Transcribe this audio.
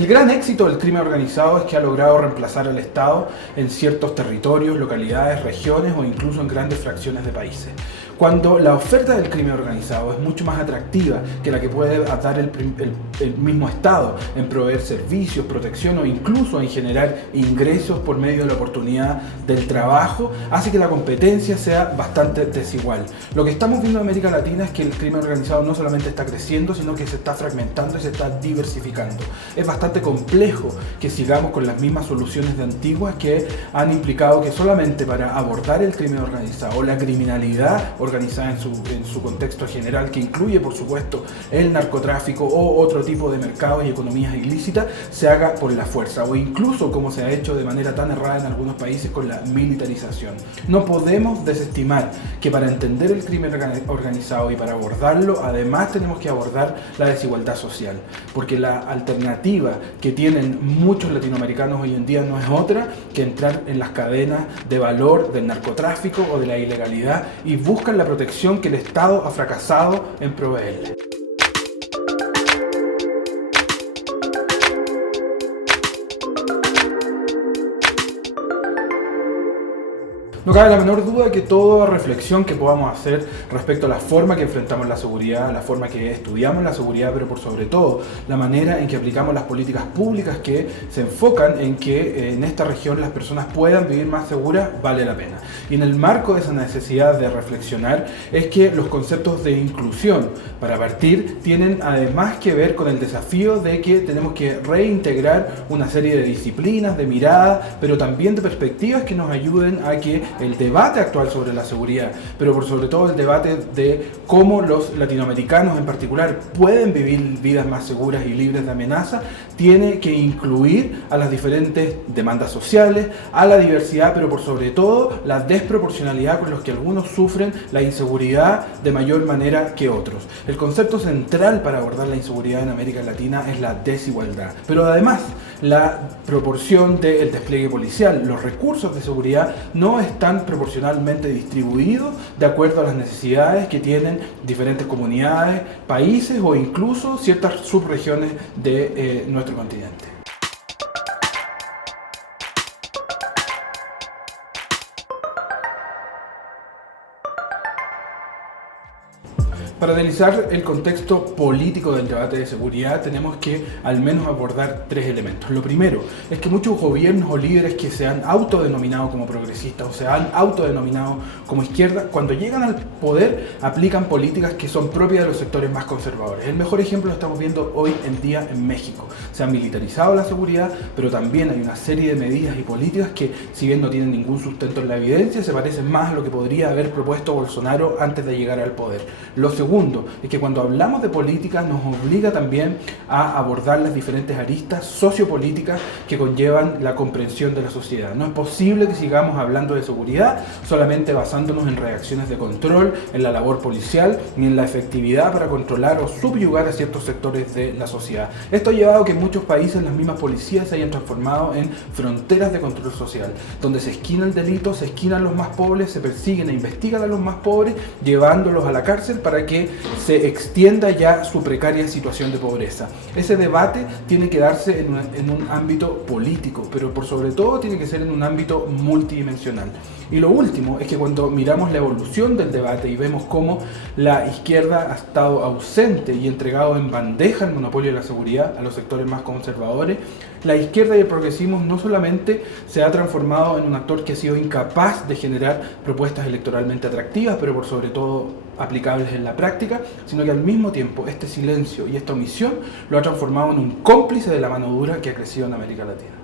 El gran éxito del crimen organizado es que ha logrado reemplazar al Estado en ciertos territorios, localidades, regiones o incluso en grandes fracciones de países. Cuando la oferta del crimen organizado es mucho más atractiva que la que puede dar el mismo Estado en proveer servicios, protección o incluso en generar ingresos por medio de la oportunidad del trabajo, hace que la competencia sea bastante desigual. Lo que estamos viendo en América Latina es que el crimen organizado no solamente está creciendo, sino que se está fragmentando y se está diversificando. Es bastante complejo que sigamos con las mismas soluciones de antiguas que han implicado que solamente para abordar el crimen organizado o la criminalidad organizada en su contexto general, que incluye por supuesto el narcotráfico o otro tipo de mercados y economías ilícitas, se haga por la fuerza o incluso como se ha hecho de manera tan errada en algunos países con la militarización. No podemos desestimar que para entender el crimen organizado y para abordarlo, además tenemos que abordar la desigualdad social, porque la alternativa que tienen muchos latinoamericanos hoy en día no es otra que entrar en las cadenas de valor del narcotráfico o de la ilegalidad y buscan la protección que el Estado ha fracasado en proveerle. No cabe la menor duda que toda reflexión que podamos hacer respecto a la forma que enfrentamos la seguridad, la forma que estudiamos la seguridad, pero por sobre todo la manera en que aplicamos las políticas públicas que se enfocan en que en esta región las personas puedan vivir más seguras, vale la pena. Y en el marco de esa necesidad de reflexionar es que los conceptos de inclusión, para partir, tienen además que ver con el desafío de que tenemos que reintegrar una serie de disciplinas, de miradas, pero también de perspectivas que nos ayuden a que el debate actual sobre la seguridad, pero por sobre todo el debate de cómo los latinoamericanos en particular pueden vivir vidas más seguras y libres de amenaza, tiene que incluir a las diferentes demandas sociales, a la diversidad, pero por sobre todo la desproporcionalidad con los que algunos sufren la inseguridad de mayor manera que otros. El concepto central para abordar la inseguridad en América Latina es la desigualdad, pero además la proporción del despliegue policial, los recursos de seguridad no están proporcionalmente distribuidos de acuerdo a las necesidades que tienen diferentes comunidades, países o incluso ciertas subregiones de nuestro continente. Para analizar el contexto político del debate de seguridad tenemos que al menos abordar tres elementos. Lo primero es que muchos gobiernos o líderes que se han autodenominado como progresistas o se han autodenominado como izquierda, cuando llegan al poder aplican políticas que son propias de los sectores más conservadores. El mejor ejemplo lo estamos viendo hoy en día en México. Se ha militarizado la seguridad, pero también hay una serie de medidas y políticas que, si bien no tienen ningún sustento en la evidencia, se parecen más a lo que podría haber propuesto Bolsonaro antes de llegar al poder. Lo segundo es que cuando hablamos de política nos obliga también a abordar las diferentes aristas sociopolíticas que conllevan la comprensión de la sociedad. No es posible que sigamos hablando de seguridad solamente basándonos en reacciones de control, en la labor policial, ni en la efectividad para controlar o subyugar a ciertos sectores de la sociedad. Esto ha llevado a que en muchos países las mismas policías se hayan transformado en fronteras de control social, donde se esquina el delito, se esquinan los más pobres, se persiguen e investigan a los más pobres, llevándolos a la cárcel para que se extienda ya su precaria situación de pobreza. Ese debate tiene que darse en un ámbito político, pero por sobre todo tiene que ser en un ámbito multidimensional. Y lo último es que cuando miramos la evolución del debate y vemos cómo la izquierda ha estado ausente y entregado en bandeja el monopolio de la seguridad a los sectores más conservadores, la izquierda y el progresismo no solamente se ha transformado en un actor que ha sido incapaz de generar propuestas electoralmente atractivas, pero por sobre todo aplicables en la práctica, sino que al mismo tiempo este silencio y esta omisión lo ha transformado en un cómplice de la mano dura que ha crecido en América Latina.